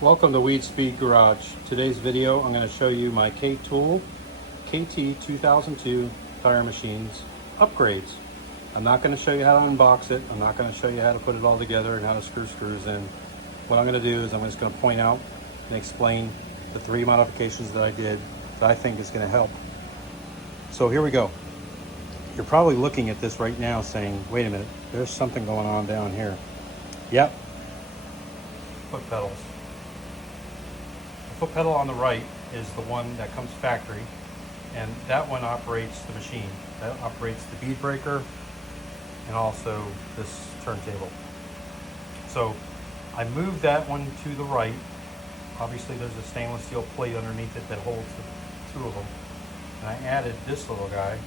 Welcome to Weed Speed Garage. Today's video I'm going to show you my KATOOL KT-2002 tire machines upgrades. I'm not going to show you how to unbox it. I'm not going to show you how to put it all together and how to screw screws in. What I'm going to do is I'm just going to point out and explain the 3 modifications that I did that I think is going to help. So here we go. You're probably looking at this right now saying, wait a minute, there's something going on down here. Yep, foot pedals. The foot pedal on the right is the one that comes factory, and that one operates the machine. That operates the bead breaker and also this turntable. So I moved that one to the right. Obviously there's a stainless steel plate underneath it that holds the 2 of them. And I added this little guy.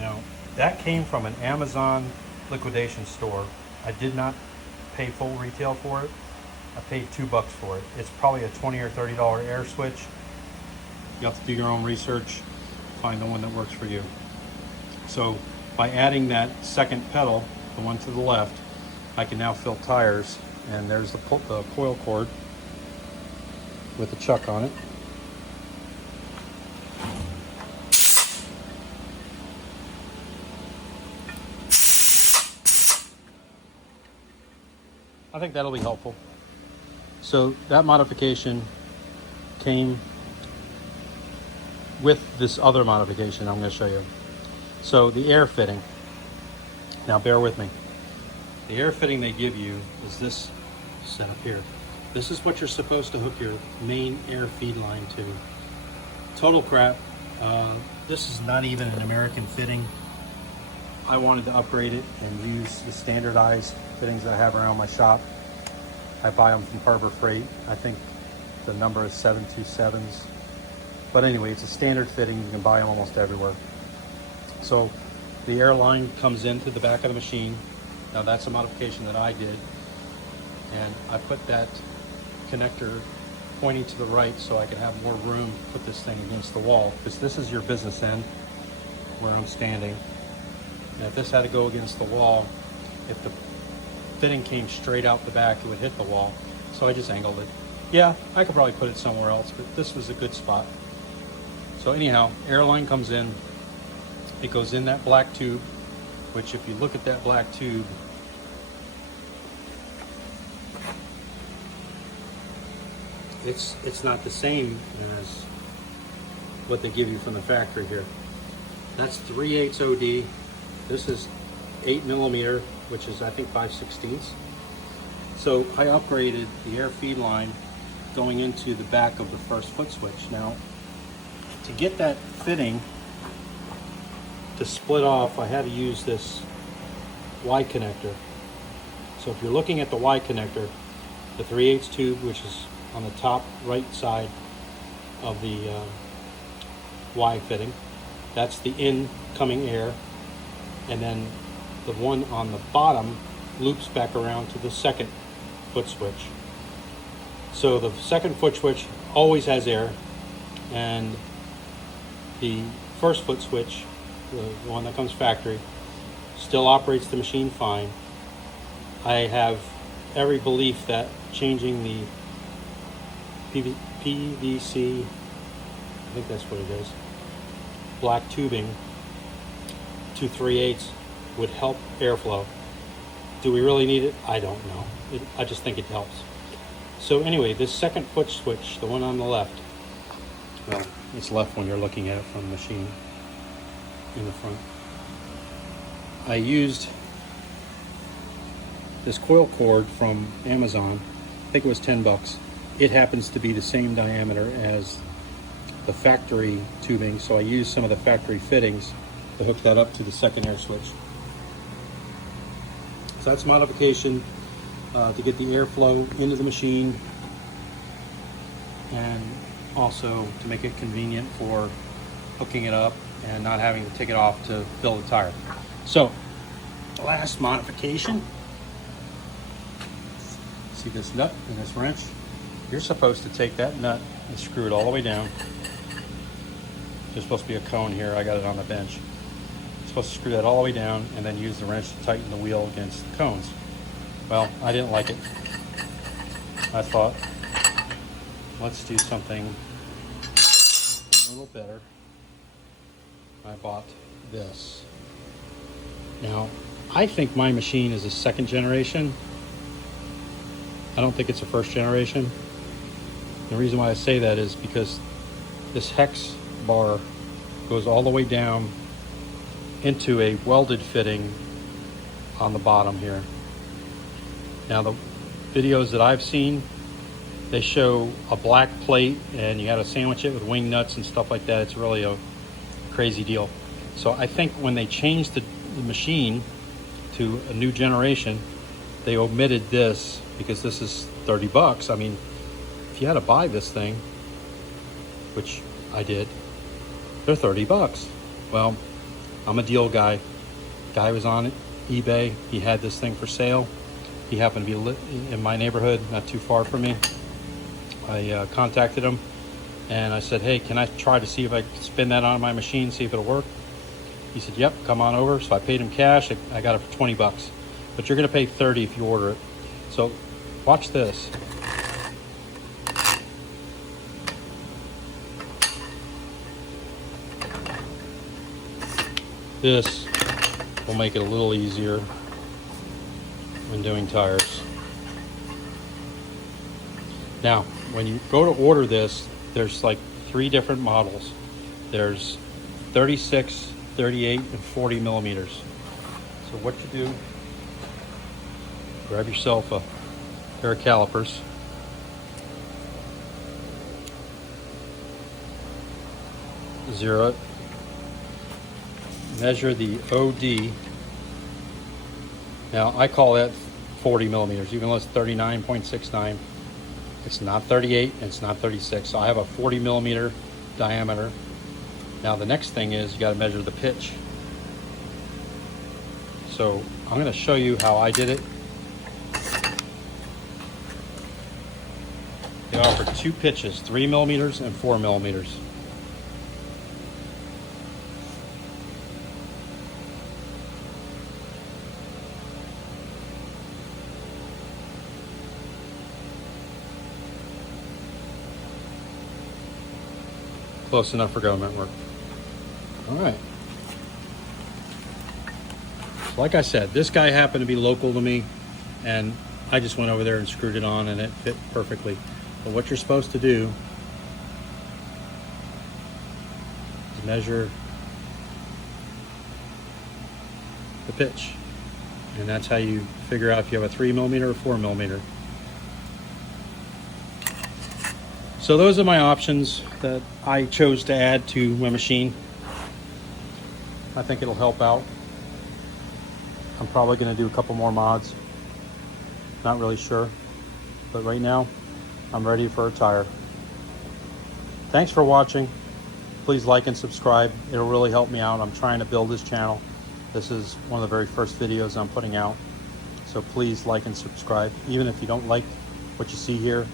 Now that came from an Amazon liquidation store. I did not pay full retail for it. I paid $2 for it. It's probably a $20 or $30 air switch. You have to do your own research, find the one that works for you. So by adding that second pedal, the one to the left, I can now fill tires, and there's the coil cord with the chuck on it. I think that'll be helpful. So that modification came with this other modification I'm going to show you. So the air fitting. Now bear with me. The air fitting they give you is this setup here. This is what you're supposed to hook your main air feed line to. Total crap. This is not even an American fitting. I wanted to upgrade it and use the standardized fittings that I have around my shop. I buy them from Harbor Freight. I think the number is 727s. But anyway, it's a standard fitting. You can buy them almost everywhere. So the air line comes into the back of the machine. Now that's a modification that I did. And I put that connector pointing to the right so I can have more room to put this thing against the wall. Because this is your business end where I'm standing. And if this had to go against the wall, if the fitting came straight out the back, it would hit the wall. So I just angled it. Yeah, I could probably put it somewhere else, but this was a good spot. So anyhow, air line comes in. It goes in that black tube, which if you look at that black tube, it's not the same as what they give you from the factory here. That's 3/8 OD. This is 8mm, which is I think 5/16. So I upgraded the air feed line going into the back of the first foot switch. Now, to get that fitting to split off, I had to use this Y connector. So if you're looking at the Y connector, the 3/8 tube, which is on the top right side of the Y fitting, that's the incoming air. And then the one on the bottom loops back around to the second foot switch. So the second foot switch always has air, and the first foot switch, the one that comes factory, still operates the machine fine. I have every belief that changing the PVC, I think that's what it is, black tubing to 3/8 would help airflow. Do we really need it? I don't know. I just think it helps. So anyway, this second foot switch, the one on the left, well, it's left when you're looking at it from the machine in the front. I used this coil cord from Amazon. I think it was $10. It happens to be the same diameter as the factory tubing, so I used some of the factory fittings to hook that up to the second air switch. So that's modification to get the airflow into the machine, and also to make it convenient for hooking it up and not having to take it off to fill the tire. So the last modification, see this nut and this wrench? You're supposed to take that nut and screw it all the way down. There's supposed to be a cone here. I got it on the bench. supposed to screw that all the way down and then use the wrench to tighten the wheel against the cones. Well, I didn't like it. I thought, let's do something a little better. I bought this. Now, I think my machine is a second generation. I don't think it's a first generation. The reason why I say that is because this hex bar goes all the way down into a welded fitting on the bottom here. Now, the videos that I've seen, they show a black plate and you got to sandwich it with wing nuts and stuff like that. It's really a crazy deal. So I think when they changed the machine to a new generation, they omitted this because this is 30 bucks. I mean, if you had to buy this thing, which I did, they're 30 bucks. Well, I'm a deal guy. Guy was on eBay. He had this thing for sale. He happened to be in my neighborhood, not too far from me. I contacted him and I said, hey, can I try to see if I can spin that on my machine, see if it'll work? He said, yep, come on over. So I paid him cash. I got it for 20 bucks. But you're gonna pay 30 if you order it. So watch this. This will make it a little easier when doing tires. Now, when you go to order this, there's like 3 different models. There's 36, 38, and 40 millimeters. So what you do, grab yourself a pair of calipers. Zero it. Measure the OD. Now, I call that 40 millimeters, even though it's 39.69. It's not 38 and it's not 36. So I have a 40 millimeter diameter. Now the next thing is you got to measure the pitch. So I'm going to show you how I did it. They offer 2 pitches, 3 millimeters and 4 millimeters. Close enough for government work. All right. Like I said, this guy happened to be local to me, and I just went over there and screwed it on, and it fit perfectly. But what you're supposed to do is measure the pitch, and that's how you figure out if you have a 3 millimeter or 4 millimeter. So those are my options that I chose to add to my machine. I think it'll help out. I'm probably going to do a couple more mods. Not really sure. But right now, I'm ready for a tire. Thanks for watching. Please like and subscribe. It'll really help me out. I'm trying to build this channel. This is one of the very first videos I'm putting out. So please like and subscribe. Even if you don't like what you see here,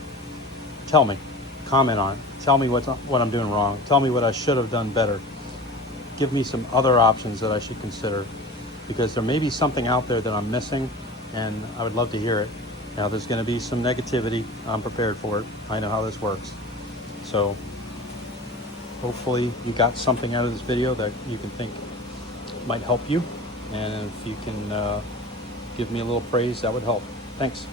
tell me. Comment on it. Tell me what I'm doing wrong. Tell me what I should have done better. Give me some other options that I should consider, because there may be something out there that I'm missing, and I would love to hear it. Now, there's going to be some negativity. I'm prepared for it. I know how this works. So hopefully you got something out of this video that you can think might help you, and if you can give me a little praise, that would help. Thanks.